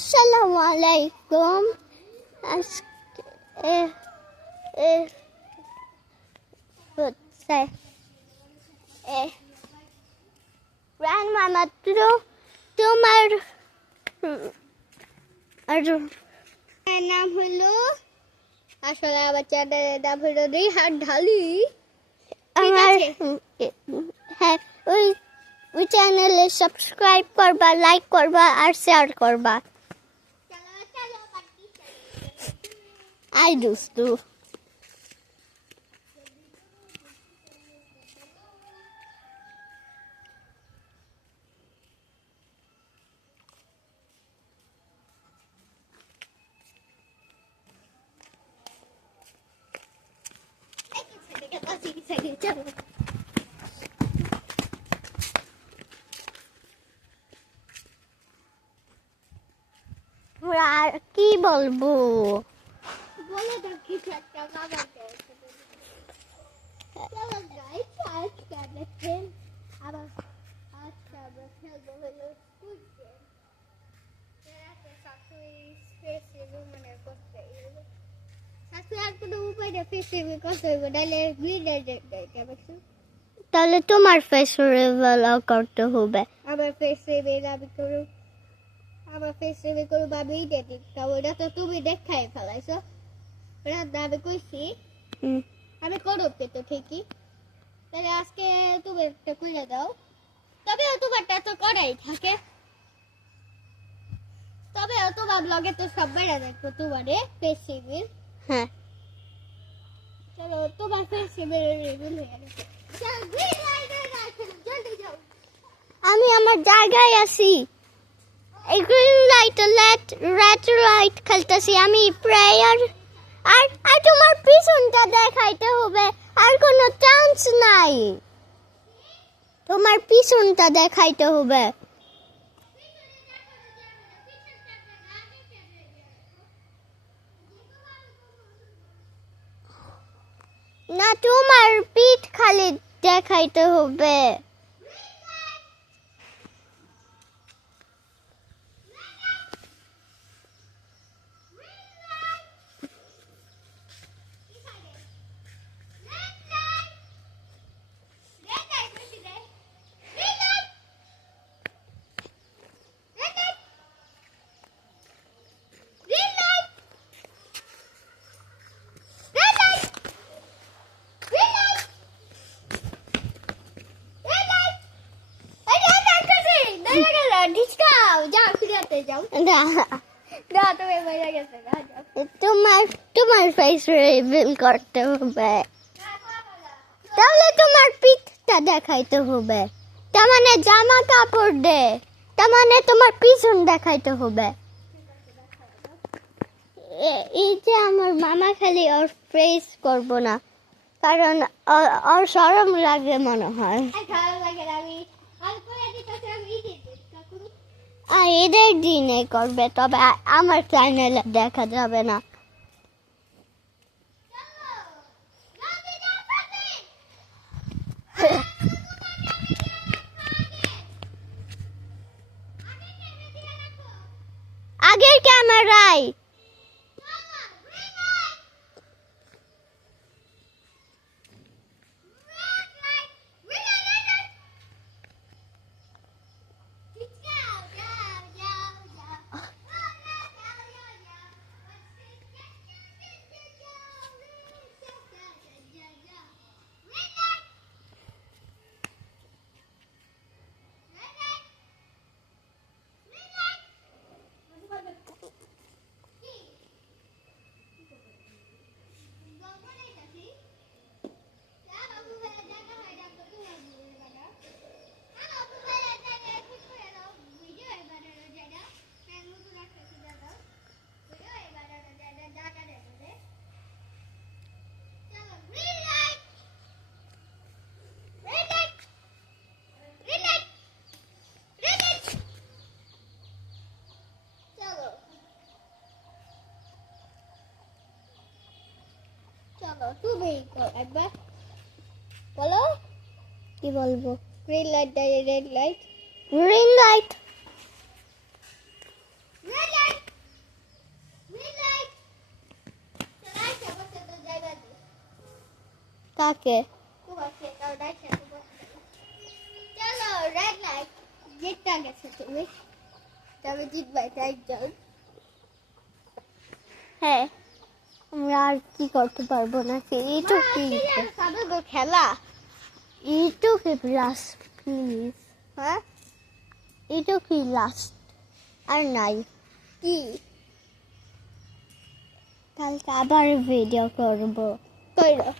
আসসালামু আলাইকুম। আজকে হচ্ছে রান্না মাত্র তোমার নাম হলো আসলে আমার চ্যানেলের নাম হলো রিহান ঢালি। আমার হ্যাঁ ওই চ্যানেলে সাবস্ক্রাইব করবা, লাইক করবা আর শেয়ার করবা। আই দুস্তু আর কি বলবো, বলে তো কিছু একটা বাবাকে আবার আজকে আমরা খেলবো হলো তাহলে তোমার ফেস রিভিল করতে হবে। আমার ফেস রিভিল আমি করব, আমার ফেস রিভিল করব আমি এডিট করব। ওটা তো তুমি দেখাই ফেলাইছো, ওটা আমি কইছি আমি করব তো ঠিকই। তাহলে আজকে তুমি একটা কইরা দাও, তবে তোমারটা তো করাই থাকে, তবে তোমার ব্লগে তো সবাই দেখো তোমারে ফেস রিভিল। হ্যাঁ চলো তোমার ফেস রিভিল হয়ে গেছে। আমি আমার জায়গায় আছি, এই গ্রিন লাইট রেড লাইট খেলতেছি আমি প্রেয়ার। আর তোমার পিছনটা দেখাইতে হবে, আর কোনো চান্স নাই, তোমার পিছনটা দেখাইতে হবে। না তোমার পিঠ খালি দেখাইতে হবে। তোমার ফেস রিভিল করতে হবে, তাহলে তোমার পিঠটা দেখাইতে হবে। তার মানে জামা কাপড় দে, তার মানে তোমার পিছন দেখাইতে হবে। এই যে আমার মামা খালি ওর ফেস করবো না, কারণ ওর শরম লাগে মনে হয়। আর এদের দিনে করবে, তবে আমার চ্যানেলে দেখা যাবে না। আগের ক্যামেরায় তুমি একবার বলো, কি বলবো? Green light, red light, green light, red light. কুয়াকে চলো রেড লাইট জিতটা গেছে তুমি তবে জিতবাই তাই চল হ্যাঁ আমরা আর কি করতে পারবো না এইটু কি খেলা এইটু কি লাস্ট প্লিজ হ্যাঁ এইটু কি লাস্ট আর নাই কি কালকে আবার ভিডিও করবো কইরো